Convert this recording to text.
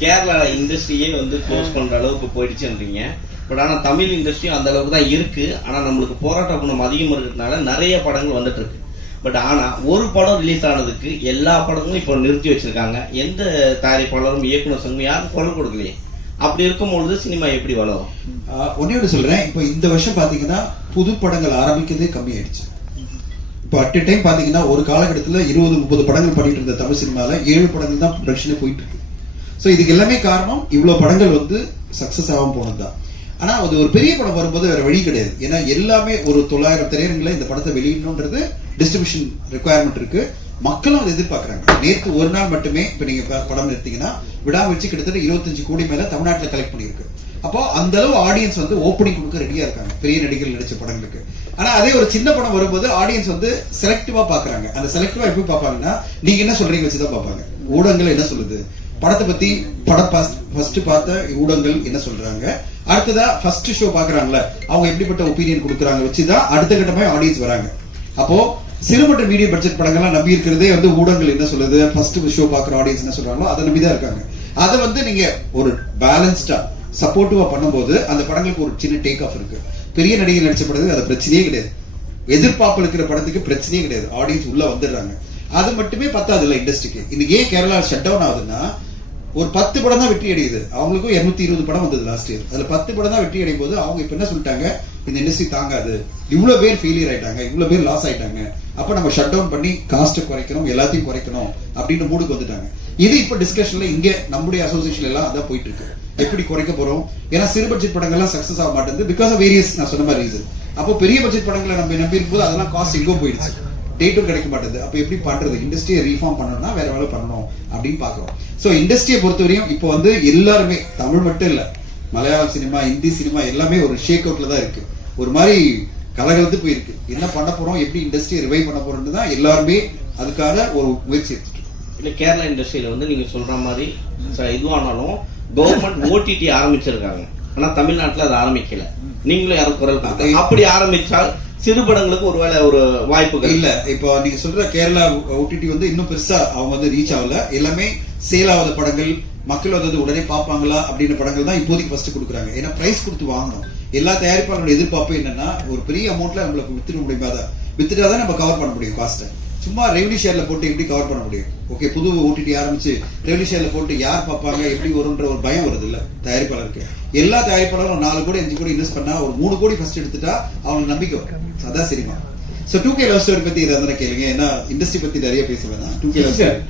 கேரளா இண்டஸ்ட்ரியே வந்து க்ளோஸ் பண்ற அளவுக்கு போயிடுச்சுன்றீங்க பட் ஆனா தமிழ் இண்டஸ்ட்ரியும் அந்த அளவுக்கு தான் இருக்கு. ஆனா நம்மளுக்கு போராட்ட குணம் அதிகமா இருக்கிறதுனால நிறைய படங்கள் வந்துட்டு இருக்கு. பட் ஆனா ஒரு படம் ரிலீஸ் ஆனதுக்கு எல்லா படங்களும் இப்போ நிறுத்தி வச்சிருக்காங்க. எந்த தயாரிப்பாளரும் இயக்குனர் சங்கம் யாரும் குரல் கொடுக்கலையே. அப்படி இருக்கும் பொழுது சினிமா எப்படி வளரும்? ஒன்னே ஒன்று சொல்றேன். இப்போ இந்த வருஷம் பாத்தீங்கன்னா புது படங்கள் ஆரம்பிக்கிறதே கம்மியாயிடுச்சு. இப்போ அட் டைம் பார்த்தீங்கன்னா ஒரு காலகட்டத்தில் இருபது முப்பது படங்கள் பண்ணிட்டு இருந்த தமிழ் சினிமாவில் ஏழு படங்கள் தான் ப்ரொடக்ஷனே போயிட்டு இருக்கு. ஸோ இதுக்கு எல்லாமே காரணம் இவ்வளோ படங்கள் வந்து சக்சஸ் ஆகாம போனதுதான். ஆனால் அது ஒரு பெரிய படம் வரும்போது வேற வழி கிடையாது. ஏன்னா எல்லாமே ஒரு தொள்ளாயிரம் திரையரங்கில் இந்த படத்தை வெளியிடணுன்றது டிஸ்ட்ரிபியூஷன் ரெக்குவயர்மெண்ட் இருக்கு. மக்களும் அதை எதிர்பார்க்குறாங்க. நேற்று ஒரு நாள் மட்டுமே இப்போ நீங்கள் படம் எடுத்தீங்கன்னா விடாமுயற்சி கிட்டத்தட்ட இருபத்தஞ்சு கோடி மேலே தமிழ்நாட்டில் கலெக்ட் பண்ணியிருக்கு. அப்போ அந்த அளவு ஆடியன்ஸ் வந்து ஓப்பனிங் கொடுக்க ரெடியாக இருக்காங்க. பெரிய நடிகர்கள் நடித்த படங்களுக்கு. ஆனா அதே ஒரு சின்ன படம் வரும்போது ஆடியன்ஸ் வந்து செலக்டிவா பாக்குறாங்க. அந்த செலக்டிவா எப்படி பாப்பாங்கன்னா நீங்க என்ன சொல்றீங்க வச்சுதான் பாப்பாங்க ஊடகங்கள் என்ன சொல்லுது? படத்தை பத்தி படம் ஃபர்ஸ்ட் பார்த்த ஊடகங்கள் என்ன சொல்றாங்க? அடுத்ததா ஃபர்ஸ்ட் ஷோ பாக்குறாங்கல்ல அவங்க எப்படிப்பட்ட ஒப்பீனியன் கொடுக்குறாங்க வச்சுதான் அடுத்த கட்டமா ஆடியன்ஸ் வராங்க. அப்போ சிறு மற்றும் மீடியம் பட்ஜெட் படங்கள்லாம் நம்பி இருக்கிறதே வந்து ஊடகங்கள் என்ன சொல்லுது? ஃபர்ஸ்ட் ஷோ பாக்குற ஆடியன்ஸ் என்ன சொல்றாங்களோ அதை நம்பி தான் இருக்காங்க. அதை வந்து நீங்க ஒரு பேலன்ஸ்டா சப்போர்ட்டிவா பண்ணும்போது அந்த படங்களுக்கு ஒரு சின்ன டேக் ஆஃப் இருக்கு. பெரிய நடிகர் நடிச்ச படத்துக்கு அது பிரச்சனையே கிடையாது. எதிர்பார்ப்பு இருக்கிற படத்துக்கு பிரச்சனையே கிடையாது. ஆடியன்ஸ் உள்ள வந்துடுறாங்க. அது மட்டுமே பத்தாது இல்லை இண்டஸ்ட்ரிக்கு இன்னைக்கு ஏன் கேரளா ஷட் டவுன் ஆகுதுன்னா ஒரு பத்து படம் தான் வெற்றி அடையுது. அவங்களுக்கும் 220 இருபது படம் வந்தது லாஸ்ட் இயர் அதுல பத்து படம் தான் வெற்றி அடையும் போது அவங்க இப்ப என்ன சொல்லிட்டாங்க? இந்த இண்டஸ்ட்ரி தாங்காது. இவ்வளவு பேர் ஃபெயிலியர் ஆயிட்டாங்க. இவ்வளவு பேர் லாஸ் ஆயிட்டாங்க. அப்ப நம்ம ஷட் டவுன் பண்ணி காஸ்ட் குறைக்கணும் எல்லாத்தையும் குறைக்கணும் அப்படின்னு மூடுக்கு வந்துட்டாங்க. இது இப்ப டிஸ்கஷன்ல இங்க நம்முடைய அசோசியேஷன் எல்லாம் அதான் போயிட்டு இருக்கு எப்படி குறைக்க போறோம்? ஏன்னா சிறு பட்ஜெட் படங்கள்லாம் சக்சஸ் ஆக மாட்டேங்குது பிகாஸ் ஆஃப் வேரியஸ் நான் சொன்ன மாதிரி ரீசன் அப்போ பெரிய பட்ஜெட் படங்களை நம்ம நம்பி இருக்கும்போது அதெல்லாம் காஸ்ட் எங்கோ போயிடுச்சு. டேட்டும் கிடைக்க மாட்டேது அப்ப எப்படி பண்றது? இண்டஸ்ட்ரியை ரீஃபார்ம் பண்ணணும்னா வேற வேலை பண்ணணும் அப்படின்னு பாக்குறோம் சோ இண்டஸ்ட்ரியை பொறுத்தவரையும் இப்போ வந்து எல்லாருமே தமிழ் மட்டும் இல்ல மலையாளம் சினிமா ஹிந்தி சினிமா எல்லாமே ஒரு ஷேக் அவுட்ல தான் இருக்கு. ஒரு மாதிரி கலகலத்து போயிருக்கு. என்ன பண்ண போறோம்? எப்படி இண்டஸ்ட்ரியை ரிவைவ் பண்ண போறோம்னு தான் எல்லாருமே அதுக்கான ஒரு முயற்சி இல்ல கேரளா இண்டஸ்ட்ரியில வந்து நீங்க சொல்ற மாதிரி இதுவானாலும் கவர்மெண்ட் ஓடிடி ஆரம்பிச்சிருக்காங்க. ஆனா தமிழ்நாட்டுல அது ஆரம்பிக்கல. நீங்களும் யாரும் குரல். அப்படி ஆரம்பிச்சால் சிறு படங்களுக்கு ஒருவேளை ஒரு வாய்ப்புகள் இல்ல இப்போ நீங்க சொல்ற கேரளா ஓடிடி வந்து இன்னும் பெருசா அவங்க வந்து ரீச் ஆகல. எல்லாமே சேல் ஆகாத படங்கள் மக்கள் வந்து உடனே பார்ப்பாங்களா அப்படின்னு படங்கள் தான் இப்போதைக்கு ஃபர்ஸ்ட் கொடுக்குறாங்க. ஏன்னா பிரைஸ் கொடுத்து வாங்கணும். எல்லா தயாரிப்பாளரோட எதிர்பார்ப்பு என்னன்னா ஒரு பெரிய அமௌண்ட்ல நம்மளுக்கு வித்துட முடியுமா தான் வித்துட்டா தான் நம்ம கவர் பண்ண முடியும் காஸ்ட்டை சும்மா ரெவன்யூ ஷேர்ல போட்டு எப்படி கவர் பண்ண முடியும்? ஓகே புது ஓடிடி ஆரம்பிச்சு ரெவன்யூ ஷேர்ல போட்டு யார் பார்ப்பாங்க எப்படி வரும்ன்ற ஒரு பயம் வருது இல்ல தயாரிப்பாளருக்கு. எல்லா தயாரிப்பாளரும் நாலு கோடி அஞ்சு கோடி இன்வெஸ்ட் பண்ணா ஒரு மூணு கோடி ஃபர்ஸ்ட் எடுத்துட்டா அவங்களுக்கு நம்பிக்கை வரும். அதான் cinema. So two K love story பத்தி ஏதாவது கேளுங்க. ஏன்னா இண்டஸ்ட்ரி பத்தி நிறைய பேசுவேன் டூ கே லவ் ஸ்டோரி